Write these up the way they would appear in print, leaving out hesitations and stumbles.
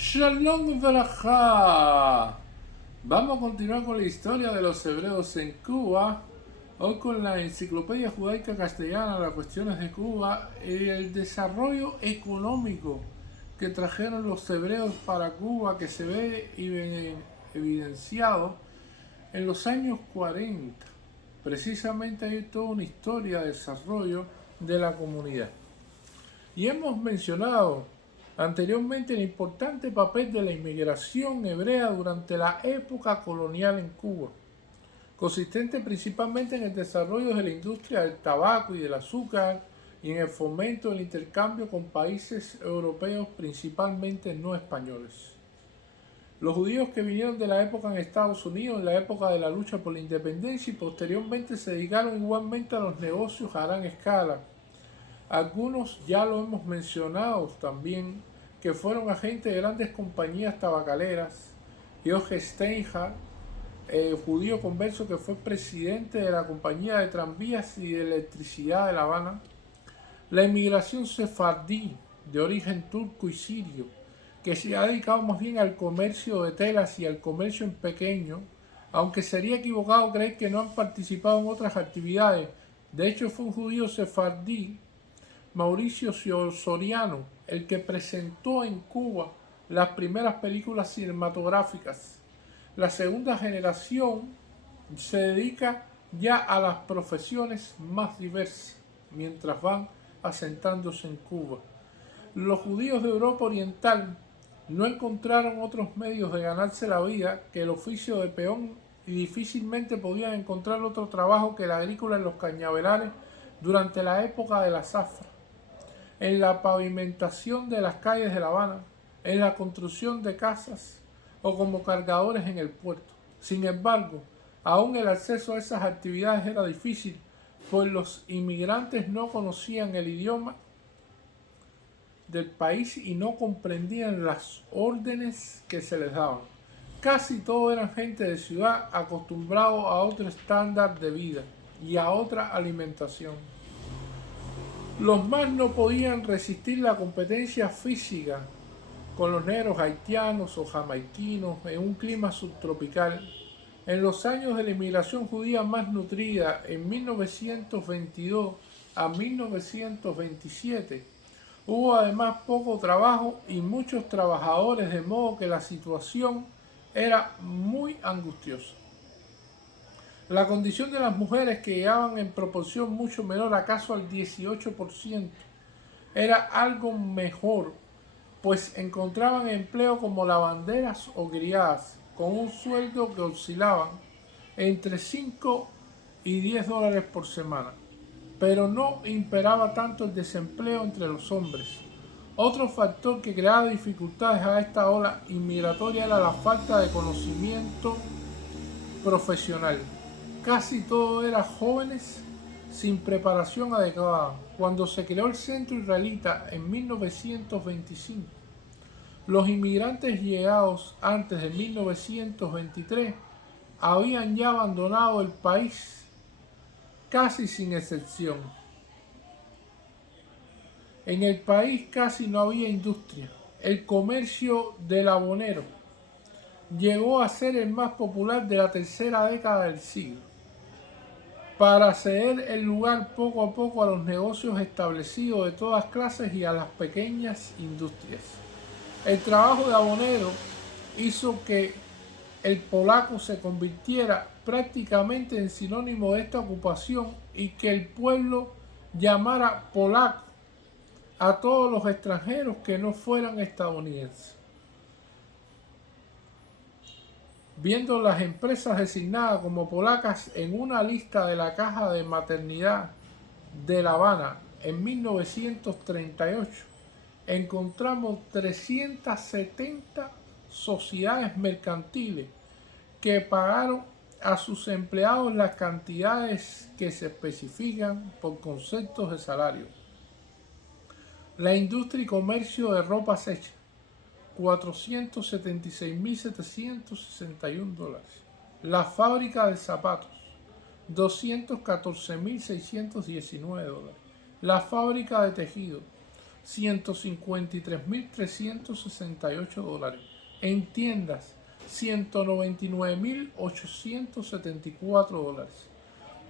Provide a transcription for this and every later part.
Shalom Berajá. Vamos a continuar con la historia de los hebreos en Cuba. Hoy con la Enciclopedia Judaica Castellana, las cuestiones de Cuba y el desarrollo económico que trajeron los hebreos para Cuba, que se ve evidenciado en los años 40. Precisamente hay toda una historia de desarrollo de la comunidad. Y hemos mencionado anteriormente el importante papel de la inmigración hebrea durante la época colonial en Cuba, consistente principalmente en el desarrollo de la industria del tabaco y del azúcar y en el fomento del intercambio con países europeos, principalmente no españoles. Los judíos que vinieron de la época en Estados Unidos, en la época de la lucha por la independencia, y posteriormente se dedicaron igualmente a los negocios a gran escala. Algunos ya lo hemos mencionado también, que fueron agentes de grandes compañías tabacaleras. Jorge Steinhardt, judío converso que fue presidente de la compañía de tranvías y de electricidad de La Habana. La inmigración sefardí, de origen turco y sirio, que se ha dedicado más bien al comercio de telas y al comercio en pequeño, aunque sería equivocado creer que no han participado en otras actividades. De hecho, fue un judío sefardí, Mauricio Soriano, el que presentó en Cuba las primeras películas cinematográficas. La segunda generación se dedica ya a las profesiones más diversas, mientras van asentándose en Cuba. Los judíos de Europa Oriental no encontraron otros medios de ganarse la vida que el oficio de peón y difícilmente podían encontrar otro trabajo que el agrícola en los cañaverales durante la época de la zafra, en la pavimentación de las calles de La Habana, en la construcción de casas o como cargadores en el puerto. Sin embargo, aún el acceso a esas actividades era difícil, pues los inmigrantes no conocían el idioma del país y no comprendían las órdenes que se les daban. Casi todos eran gente de ciudad acostumbrados a otro estándar de vida y a otra alimentación. Los más no podían resistir la competencia física con los negros haitianos o jamaiquinos en un clima subtropical. En los años de la inmigración judía más nutrida, en 1922 a 1927, hubo además poco trabajo y muchos trabajadores, de modo que la situación era muy angustiosa. La condición de las mujeres, que llegaban en proporción mucho menor, acaso al 18%, era algo mejor, pues encontraban empleo como lavanderas o criadas, con un sueldo que oscilaba entre 5 y 10 dólares por semana, pero no imperaba tanto el desempleo entre los hombres. Otro factor que creaba dificultades a esta ola inmigratoria era la falta de conocimiento profesional. Casi todo eran jóvenes sin preparación adecuada. Cuando se creó el Centro Israelita en 1925, los inmigrantes llegados antes de 1923 habían ya abandonado el país casi sin excepción. En el país casi no había industria. El comercio del abonero llegó a ser el más popular de la tercera década del siglo, para ceder el lugar poco a poco a los negocios establecidos de todas clases y a las pequeñas industrias. El trabajo de abonero hizo que el polaco se convirtiera prácticamente en sinónimo de esta ocupación y que el pueblo llamara polaco a todos los extranjeros que no fueran estadounidenses. Viendo las empresas designadas como polacas en una lista de la Caja de Maternidad de La Habana en 1938, encontramos 370 sociedades mercantiles que pagaron a sus empleados las cantidades que se especifican por conceptos de salario. La industria y comercio de ropas hechas, $476.761. La fábrica de zapatos, $214.619. La fábrica de tejido, $153.368. En tiendas, $199.874.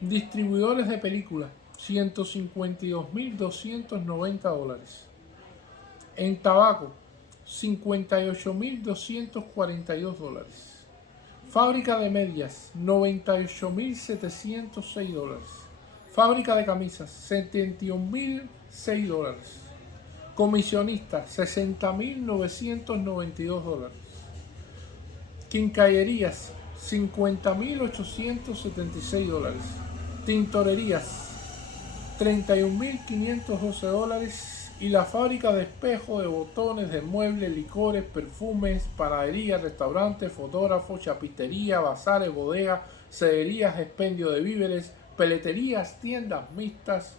Distribuidores de películas, $152.290. En tabaco, $58.242. Fábrica de medias, $98.706. Fábrica de camisas, $71.006. Comisionista, $60.992. Quincallerías, $50.876. Tintorerías, $31.512. Y la fábrica de espejos, de botones, de muebles, licores, perfumes, panadería, restaurantes, fotógrafos, chapistería, bazares, bodegas, cederías, expendio de víveres, peleterías, tiendas mixtas,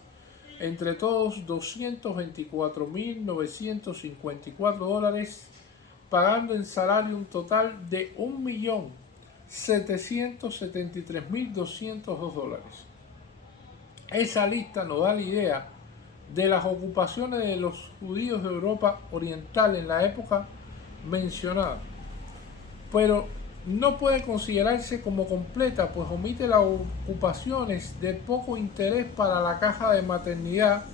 entre todos $224.954, pagando en salario un total de $1.773.202. Esa lista nos da la idea de las ocupaciones de los judíos de Europa Oriental en la época mencionada, pero no puede considerarse como completa, pues omite las ocupaciones de poco interés para la caja de maternidad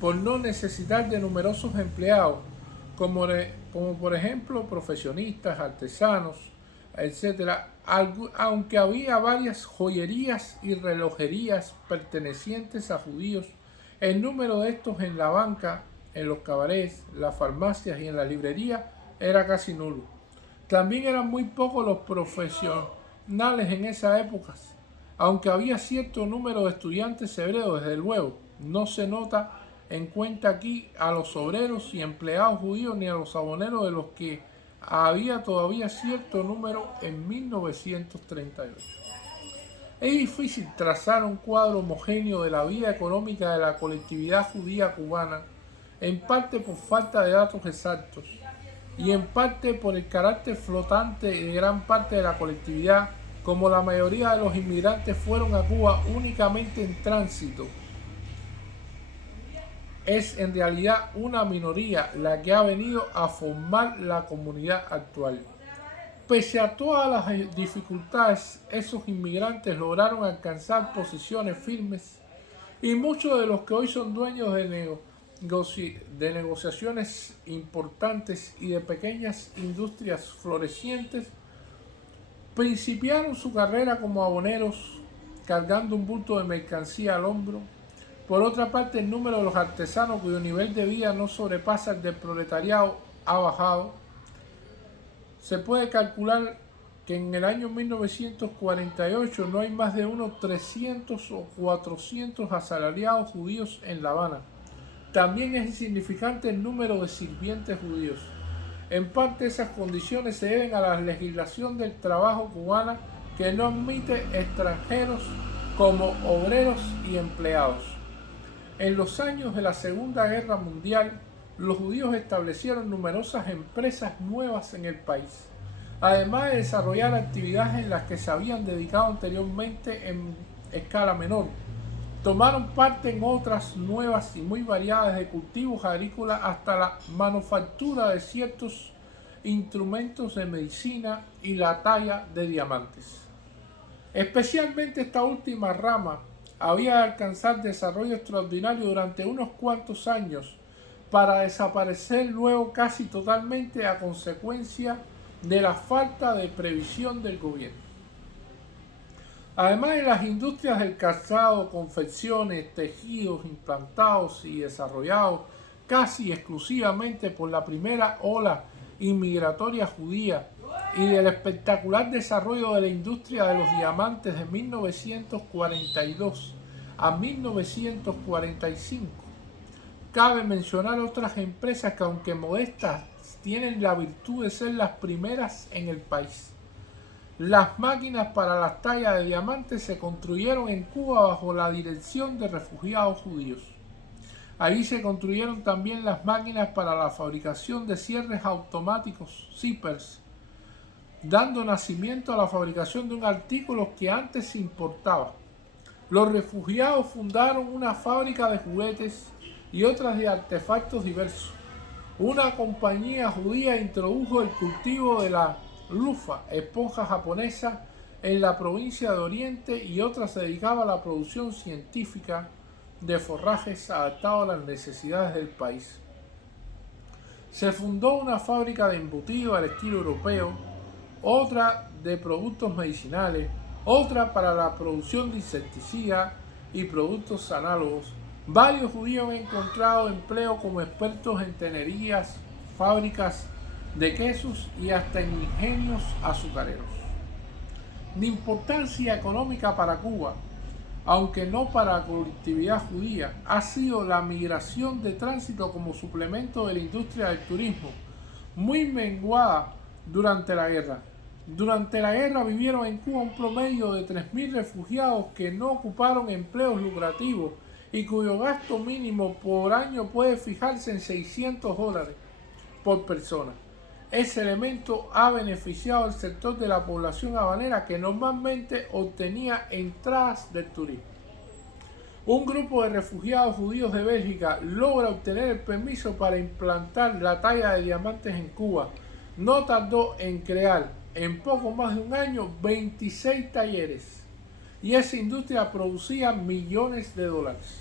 por no necesitar de numerosos empleados, como por ejemplo profesionistas, artesanos, etc., aunque había varias joyerías y relojerías pertenecientes a judíos. El número de estos en la banca, en los cabarets, las farmacias y en la librería era casi nulo. También eran muy pocos los profesionales en esa época, aunque había cierto número de estudiantes hebreos, desde luego. No se nota en cuenta aquí a los obreros y empleados judíos ni a los aboneros, de los que había todavía cierto número en 1938. Es difícil trazar un cuadro homogéneo de la vida económica de la colectividad judía cubana, en parte por falta de datos exactos y en parte por el carácter flotante de gran parte de la colectividad, como la mayoría de los inmigrantes fueron a Cuba únicamente en tránsito. Es en realidad una minoría la que ha venido a formar la comunidad actual. Pese a todas las dificultades, esos inmigrantes lograron alcanzar posiciones firmes, y muchos de los que hoy son dueños de negociaciones importantes y de pequeñas industrias florecientes principiaron su carrera como aboneros, cargando un bulto de mercancía al hombro. Por otra parte, el número de los artesanos cuyo nivel de vida no sobrepasa el del proletariado ha bajado. Se puede calcular que en el año 1948 no hay más de unos 300 o 400 asalariados judíos en La Habana. También es insignificante el número de sirvientes judíos. En parte esas condiciones se deben a la legislación del trabajo cubana, que no admite extranjeros como obreros y empleados. En los años de la Segunda Guerra Mundial, los judíos establecieron numerosas empresas nuevas en el país, además de desarrollar actividades en las que se habían dedicado anteriormente en escala menor. Tomaron parte en otras nuevas y muy variadas, de cultivos agrícolas hasta la manufactura de ciertos instrumentos de medicina y la talla de diamantes. Especialmente esta última rama había de alcanzar desarrollo extraordinario durante unos cuantos años, para desaparecer luego casi totalmente a consecuencia de la falta de previsión del gobierno. Además de las industrias del calzado, confecciones, tejidos implantados y desarrollados casi exclusivamente por la primera ola inmigratoria judía, y del espectacular desarrollo de la industria de los diamantes de 1942 a 1945, cabe mencionar otras empresas que, aunque modestas, tienen la virtud de ser las primeras en el país. Las máquinas para las tallas de diamantes se construyeron en Cuba bajo la dirección de refugiados judíos. Allí se construyeron también las máquinas para la fabricación de cierres automáticos, zippers, dando nacimiento a la fabricación de un artículo que antes se importaba. Los refugiados fundaron una fábrica de juguetes y otras de artefactos diversos. Una compañía judía introdujo el cultivo de la lufa, esponja japonesa, en la provincia de Oriente, y otra se dedicaba a la producción científica de forrajes adaptados a las necesidades del país. Se fundó una fábrica de embutidos al estilo europeo, otra de productos medicinales, otra para la producción de insecticidas y productos análogos. Varios judíos han encontrado empleo como expertos en tenerías, fábricas de quesos y hasta en ingenios azucareros. De importancia económica para Cuba, aunque no para la colectividad judía, ha sido la migración de tránsito como suplemento de la industria del turismo, muy menguada durante la guerra. Durante la guerra vivieron en Cuba un promedio de 3.000 refugiados que no ocuparon empleos lucrativos y cuyo gasto mínimo por año puede fijarse en $600 por persona. Ese elemento ha beneficiado al sector de la población habanera, que normalmente obtenía entradas del turismo. Un grupo de refugiados judíos de Bélgica logra obtener el permiso para implantar la talla de diamantes en Cuba. No tardó en crear, en poco más de un año, 26 talleres, y esa industria producía millones de dólares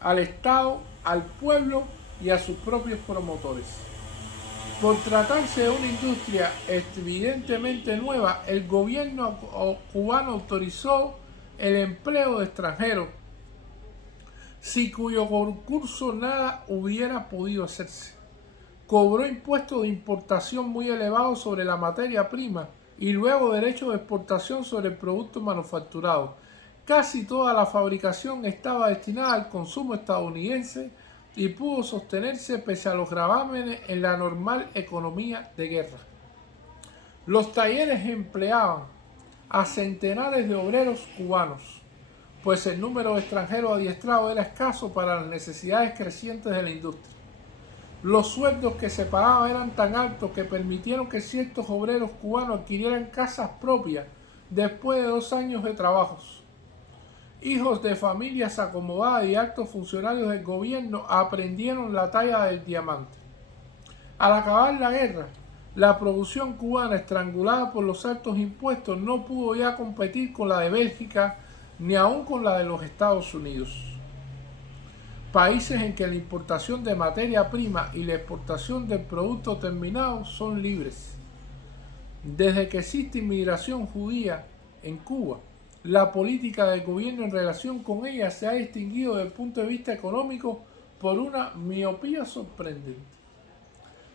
al Estado, al pueblo y a sus propios promotores. Por tratarse de una industria evidentemente nueva, el gobierno cubano autorizó el empleo de extranjeros, sin cuyo concurso nada hubiera podido hacerse. Cobró impuestos de importación muy elevados sobre la materia prima y luego derechos de exportación sobre el producto manufacturado. Casi toda la fabricación estaba destinada al consumo estadounidense y pudo sostenerse pese a los gravámenes en la normal economía de guerra. Los talleres empleaban a centenares de obreros cubanos, pues el número de extranjeros adiestrados era escaso para las necesidades crecientes de la industria. Los sueldos que se pagaban eran tan altos que permitieron que ciertos obreros cubanos adquirieran casas propias después de 2 años de trabajos. Hijos de familias acomodadas y altos funcionarios del gobierno aprendieron la talla del diamante. Al acabar la guerra, la producción cubana, estrangulada por los altos impuestos, no pudo ya competir con la de Bélgica ni aún con la de los Estados Unidos, países en que la importación de materia prima y la exportación del producto terminado son libres. Desde que existe inmigración judía en Cuba, la política del gobierno en relación con ella se ha distinguido desde el punto de vista económico por una miopía sorprendente.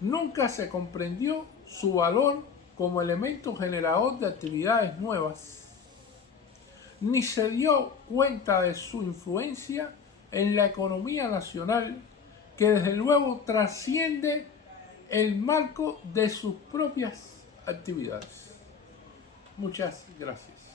Nunca se comprendió su valor como elemento generador de actividades nuevas, ni se dio cuenta de su influencia en la economía nacional, que desde luego trasciende el marco de sus propias actividades. Muchas gracias.